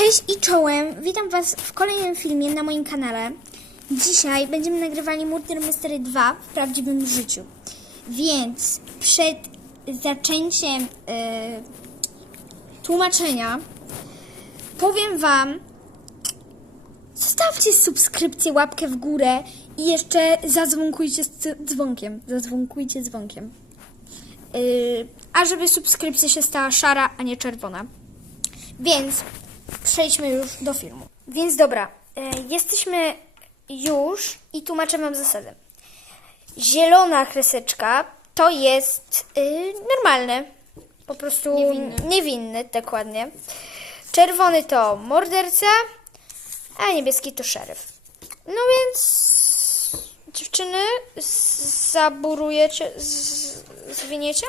Cześć i czołem, witam Was w kolejnym filmie na moim kanale. Dzisiaj będziemy nagrywali Murder Mystery 2 w prawdziwym życiu. Więc przed zaczęciem e, tłumaczenia powiem Wam, zostawcie subskrypcję, łapkę w górę i jeszcze zadzwonkujcie z dzwonkiem. Zadzwonkujcie dzwonkiem. Yy, a żeby subskrypcja się stała szara, a nie czerwona. Więc przejdźmy już do filmu. Więc dobra, e, jesteśmy już i tłumaczę Wam zasadę. Zielona kreseczka to jest y, normalne, po prostu Niewinny. niewinny, dokładnie. Czerwony to morderca, a niebieski to szeryf. No więc dziewczyny, zaburujecie, z- zwiniecie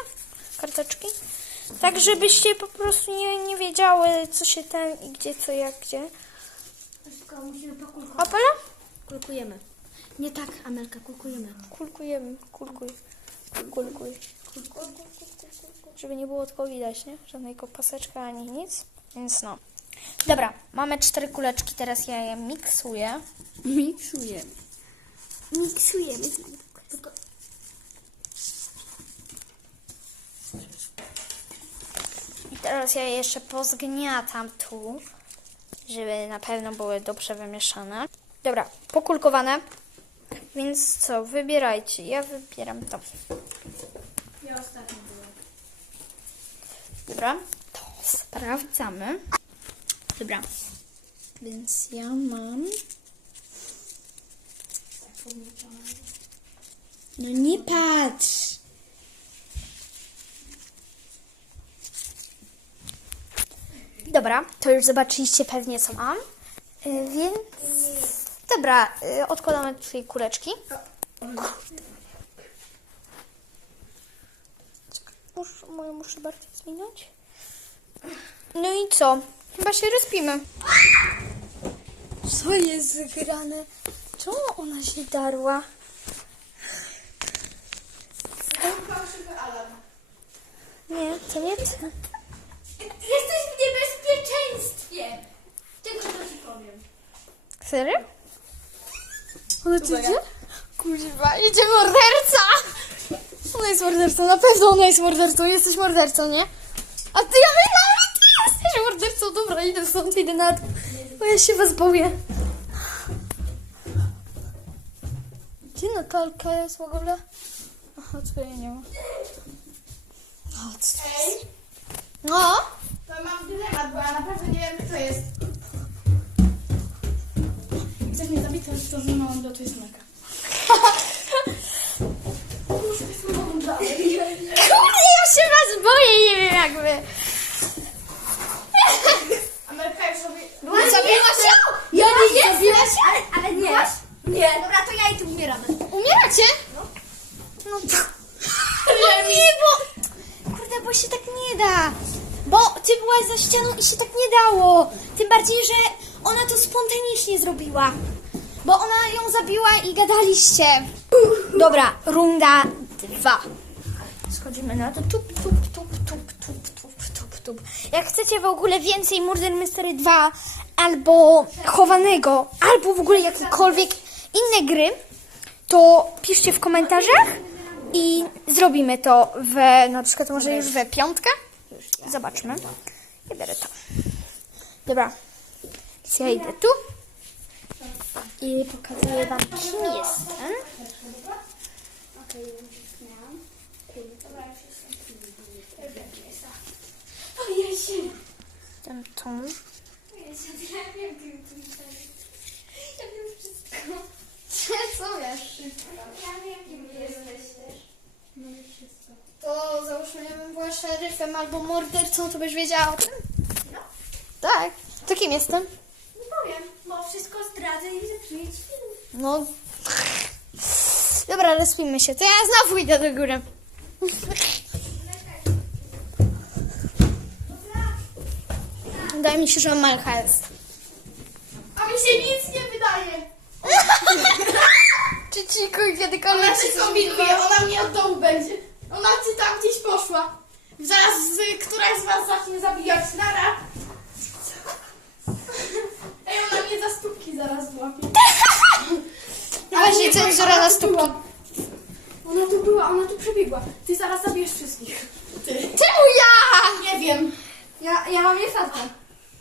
karteczki? Tak, żebyście po prostu nie, nie wiedziały, co się ten i gdzie, co, jak, gdzie. Tylko musimy pokulkować. Opela? Kulkujemy. Nie tak, Amelka, kulkujemy. Kulkujemy, kulkuj, kulkuj. Żeby nie było tylko widać, nie? Żadnego paseczka ani nic. Więc no. Dobra, mamy cztery kuleczki, teraz ja je miksuję. Miksujemy. Miksujemy. Tylko teraz ja je jeszcze pozgniatam tu, żeby na pewno były dobrze wymieszane. Dobra, pokulkowane. Więc co, wybierajcie. Ja wybieram to. ja ostatnio byłam. Dobra, to sprawdzamy. Dobra, więc ja mam. No nie patrz! Dobra, to już zobaczyliście pewnie co mam. Y, Więc dobra, y, odkładamy tutaj kuleczki. Muszę, moją muszę bardziej zwinąć. No i co? Chyba się rozpimy. Co jest grane? Czemu ona się darła? Nie, to nie ty. Jesteś w niebezpieczeństwie! Tylko to ci powiem. Serio? Idzie? Kurwa, idzie morderca! Ona jest mordercą, na pewno ona jest mordercą, jesteś mordercą, nie? A ty, ja myślałam, że ty jesteś mordercą, dobra, idę stąd, idę na dół, bo ja się was boję. Gdzie Natalka jest w ogóle? Aha, co jej nie ma. O, co to jest? No? to mam dylemat, bo ja naprawdę nie wiem, kto jest. Chcesz mnie zabić, to to, że mam do twojej smyka. Kurde, ja się was boję, nie wiem jakby. Ameryka już robi... Zabiła się? Ja nie Zabiła się? Ale, ale nie. Nie. Dobra, to ja i tu umieramy. Umieracie? No to... No nie, bo... Kurde, bo się tak nie da. Bo ty byłaś za ścianą i się tak nie dało. Tym bardziej, że ona to spontanicznie zrobiła. Bo ona ją zabiła i gadaliście. Dobra, runda dwa. Schodzimy na to. Tup, tup, tup, tup, tup, tup, tup, tup. Jak chcecie w ogóle więcej Murder Mystery 2 albo chowanego, albo w ogóle jakiekolwiek inne gry, to piszcie w komentarzach i zrobimy to w, na przykład może już we piątkę. Zobaczmy. Ja biorę to. Dobra. Więc ja idę tu i pokazuję wam kim jestem. Jestem tu. Ja wiem. Ja wiem wszystko. Co wiesz? Ja wiem, kim jesteś też. I wszystko. To załóżmy, ja bym była szeryfem albo mordercą, to byś wiedziała o tym? No. Tak. To kim jestem? No. Dobra, rozpijmy się. To ja znowu idę do góry. Wydaje mi się, że Malcha jest. A mi się nic nie wydaje. Czy ci kiedykolwiek Ona się kombinuje, ona mnie od dołu będzie. Ona ci tam gdzieś poszła. Zaraz y, któraś z was zacznie zabijać. Nara. Cenzura na stópki. Ona tu była, ona tu przebiegła. Ty zaraz zabijesz wszystkich. Ty. Czemu ja? Nie wiem. Ja, ja mam je farta.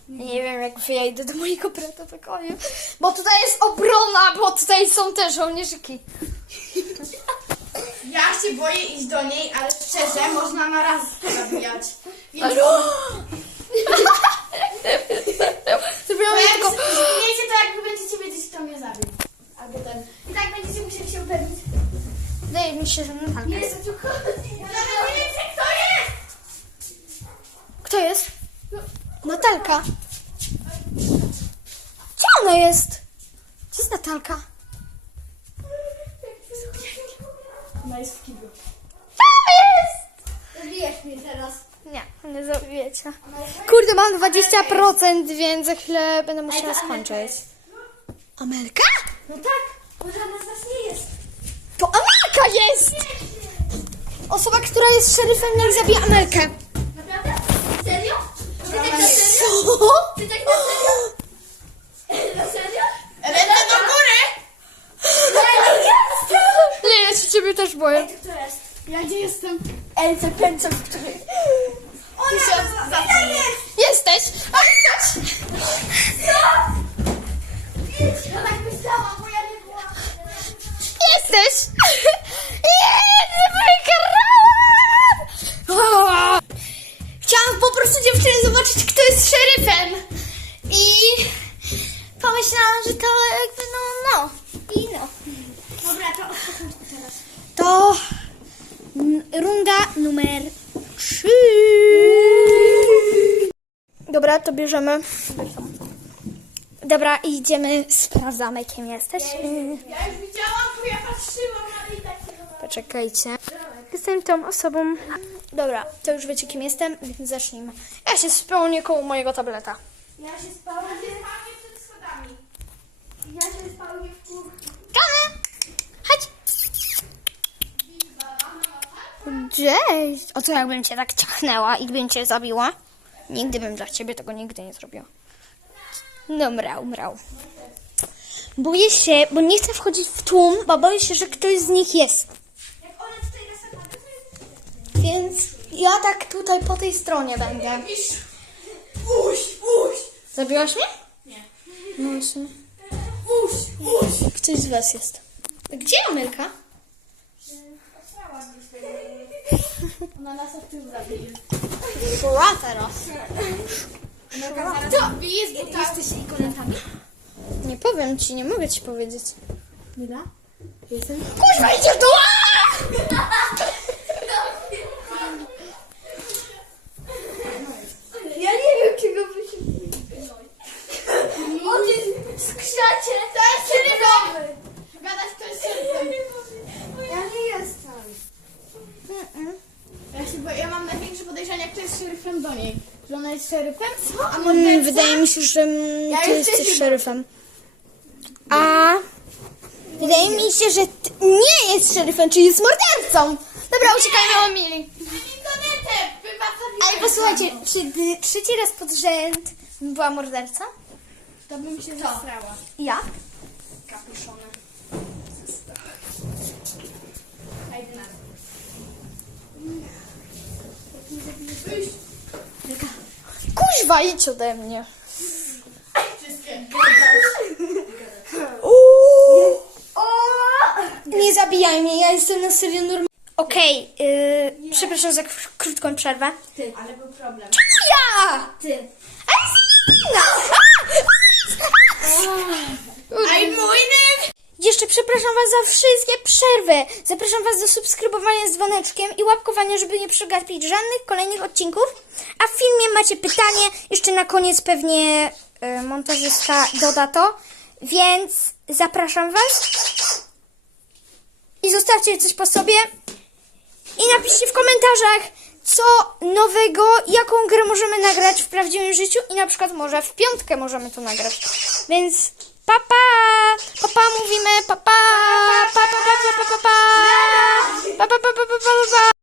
Nie wiem, jak ja idę do mojego brata pokoju. Bo tutaj jest obrona, bo tutaj są te żołnierzyki. Ja się boję iść do niej, ale szczerze, można na raz zabijać. Więc Zrobiłam tylko... zmieniecie, to jakby będziecie wiedzieć, kto mnie zabił. Albo ten. Tak będziecie musieli się upewnić. Wydaje mi się, że Natalka jest. Jest tylko... Nawet nie wiecie, kto jest! Kto jest? Natalka. Gdzie ona jest? Gdzie jest Natalka? Ona jest w kiblu. Tam jest! Zabijesz mnie teraz. Nie, nie zabijecie. Kurde, mam 20%, więc za chwilę będę musiała skończyć. Amelka? No tak, bo żadna z nas nie jest. To Amelka jest! Osoba, która jest szeryfem, niech zabije Amelkę. Naprawdę? Serio? Ty tak na serio? Co? Ty tak na serio? Na serio? Ręce do góry! Ja nie jestem! Nie, ja się ciebie też boję. Kto jest? Ja gdzie jestem? Elce pęce, w której... to runda numer 3. Dobra, to bierzemy. Dobra, idziemy, sprawdzamy, kim jesteś. Ja już widziałam, bo ja patrzyłam, ale i tak. Poczekajcie. Jestem tą osobą. Dobra, to już wiecie, kim jestem, więc zacznijmy. Ja się spełnię koło mojego tableta. Ja się spałam nie przed schodami. Ja się w kuchni. Kamy! Chodź! Cześć! O co jakbym cię tak ciachnęła i bym cię zabiła? Nigdy bym dla ciebie tego nigdy nie zrobiła. No mrał, mrał. Boję się, bo nie chcę wchodzić w tłum, bo boję się, że ktoś z nich jest. Więc ja tak tutaj po tej stronie będę. Uś, uś, Zabiłaś mnie? Nie. No właśnie. uś, uś. Ktoś z was jest. Gdzie Amelka? Ona nas od tyłu zabije. Szła teraz. Kto bije z buta? Jesteś ikonetami? Nie powiem ci, nie mogę ci powiedzieć. Mila? Jestem... Kuźwa, idziesz do... Ja nie wiem, czego wy się... O skrzacie! To jest szeryfowy! Gadać to jest szeryfem. Ja nie jestem. Ja się bo ja mam największe podejrzenie, kto jest szeryfem do niej. Że ona jest szeryfem, a Mm, morderca... wydaje mi się, że mm, Ja ty już jesteś też szeryfem. A wydaje mi się, że ty nie jest szeryfem, czyli jest mordercą. Dobra, uciekajmy o Mili. Internetem! Ale posłuchajcie, czy gdy trzeci raz pod rząd była morderca? To bym się zastrała. Ja? Kapuszona. A idę na Kuźwa, idź ode mnie. Nie zabijaj mnie, ja jestem na serio normalna. Okej, yy, przepraszam za krótką przerwę. Ty, ale był problem. Ja! Ty. Ale Selina! Aj mój Jeszcze przepraszam Was za wszystkie przerwy. Zapraszam Was do subskrybowania z dzwoneczkiem i łapkowania, żeby nie przegapić żadnych kolejnych odcinków. A w filmie macie pytanie. Jeszcze na koniec pewnie y, montażysta doda to. Więc zapraszam Was. I zostawcie coś po sobie. I napiszcie w komentarzach, co nowego, jaką grę możemy nagrać w prawdziwym życiu i na przykład może w piątkę możemy to nagrać. Więc Papa! Papa mówimy papa! Papa, papa, papa, papa! Papa, papa, papa, papa!